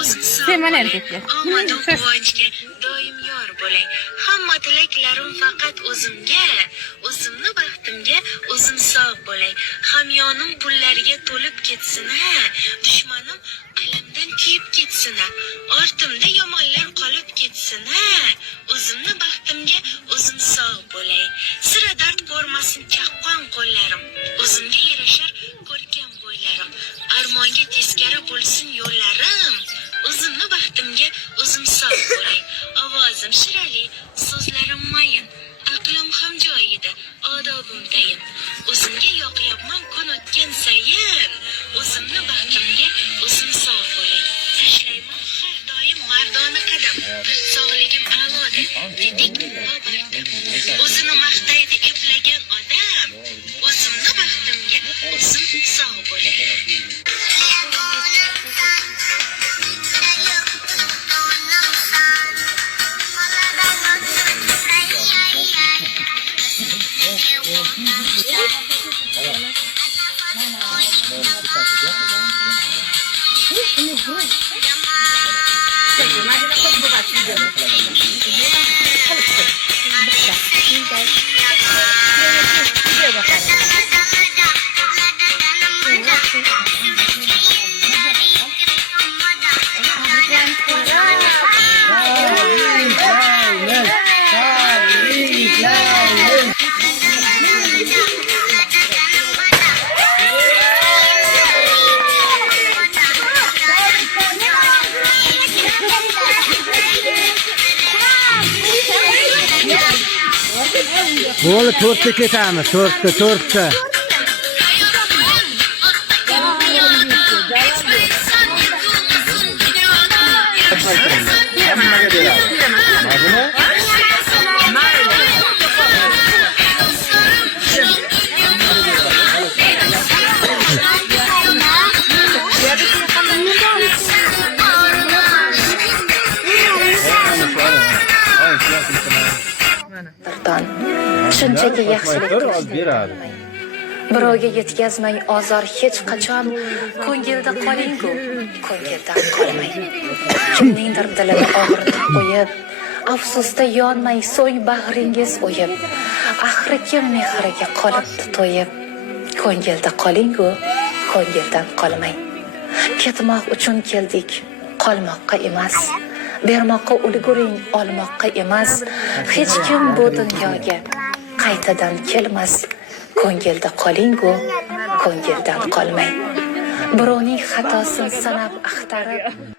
O'zim sog' bo'ling, omadim quvonchga doim yor bo'ling. Hamma tilaklarim faqat o'zimga, o'zimni baxtimga o'zim sog' bo'ling. Hamyonim pullarga to'lib ketsin ha, dushmanim alamdan kuyib ketsin ha, ortimda yomonlar qolib ketsin ha. O'zimni baxtimga o'zim sog' bo'lay. Sira dard ko'rmasin chaqqon qo'llarim, o'zimga yarashar ko'rkam bo'ylarim. Armonga teskari bo'lsin yo'llarim, o'zimni baxtimga o'zim sog' bo'lay. Ovozim shirali, so'zlarim mayin, aqlim ham joyida, odobim tayin. O'zimga yoqyapman kun o'tgan sayin, o'zimni baxtimga o'zim sog' bo'lay. Tashlayman har doim mardona qadam, sog'ligim a'loda, tetik va bardam. O'zini maqtaydi eplagan odam, o'zimni baxtimga o'zim sog' bo'lay. Bo'ldi, 4 ta ketamiz, 4 ta. Hammaga beradi. Shunchaki yaxshilik beradi. Birovga yetkazmay ozor hech qachon, ko'ngilda qoling-ku, ko'ngildan qolmang. Kimningdir dilini og'ritib qo'yib, afsusda yonmay so'ng bag'ringiz o'yib, axri kim mehriga qolibdi to'yib. Ko'ngilda qoling-ku, ko'ngildan qolmang. Ketmoq uchun keldik, qolmoqqa emas. Bermoqqa ulguring, olmoqqa emas. Hech kim bu dunyoga qaytadan kelmas. Ko'ngilda qoling-ku, ko'ngildan qolmang. Birovning xatosini sanab axtarib